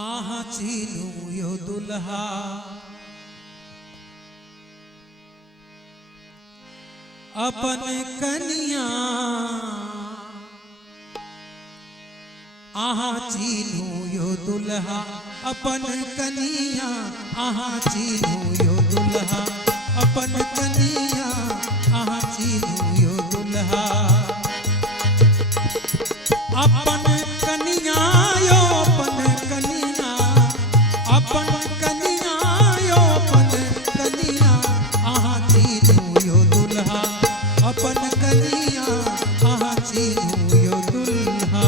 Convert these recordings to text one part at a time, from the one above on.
आहा चीनू यो दुल्हा अपन कनिया आहा चीनू यो दुल्हा अपन कनिया आहा चीनू यो दुल्हा अपन कनिया आहा चीनू यो दुल्हा अपन कनिया यो अपन कनिया अपन कनिया यो अपन कनिया आहा चीनू यो दुल्हा अपन कनिया आहा चीनू यो दुल्हा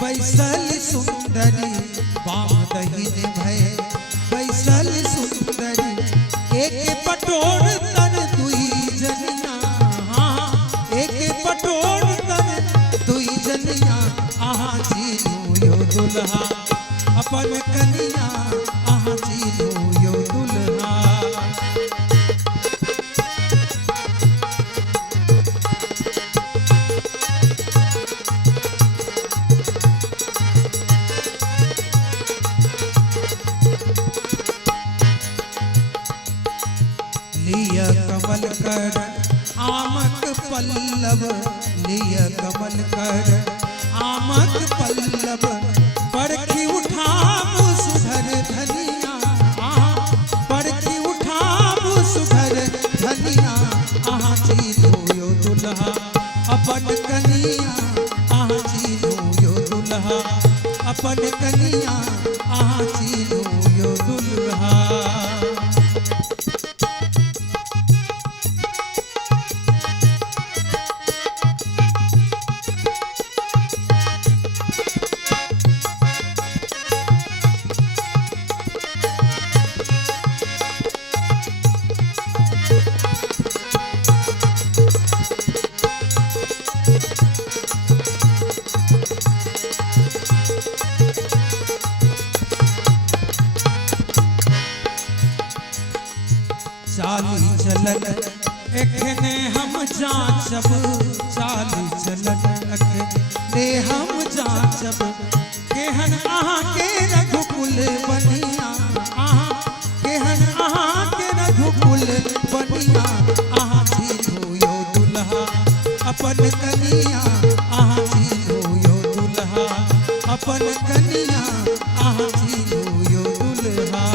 बैसल सुंदरी बाम दहिन भय बैसल सुंदरी एक पटोर तन दुई जनिया हाँ एक पटोर तन दुई जनिया आहा चीनू यो दुल्हा अपन कनिया आहा चीनू यो दुल्हा लिया कमल कर आमक पल्लव लिया कमल कर आमक पल्लव बरखी उठाब सुधर धनिया बरखी उठाब सुधर धनिया आहा चीनू यो दुल्हा अपन कनिया आहा चीनू यो दुल्हा अपन कनिया आहा चीनू यो दुल्हा चाली चलन एखने हम जांचब चाली चलन एखने हम जांचब केहन आहा के रघुकुल बनिया आहा केहन आहा के रघुकुल बनिया आहा चीनू यो दुल्हा अपन कनिया आहा चीनू यो दुल्हा अपन कनिया आहा चीनू यो दुल्हा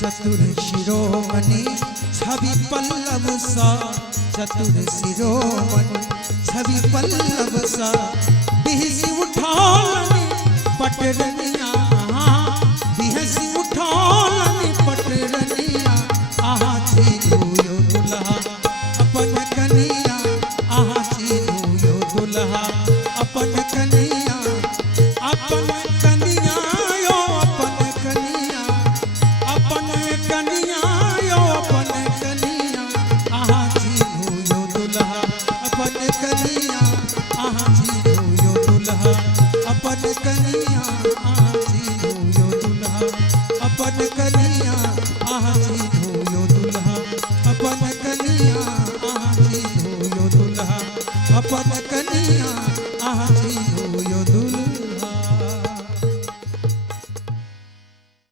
चतुर शिरोमणि छवि पल्लव सा चतुर शिरोमणि छवि पल्लव सा बिहसी उठानी पटरनिया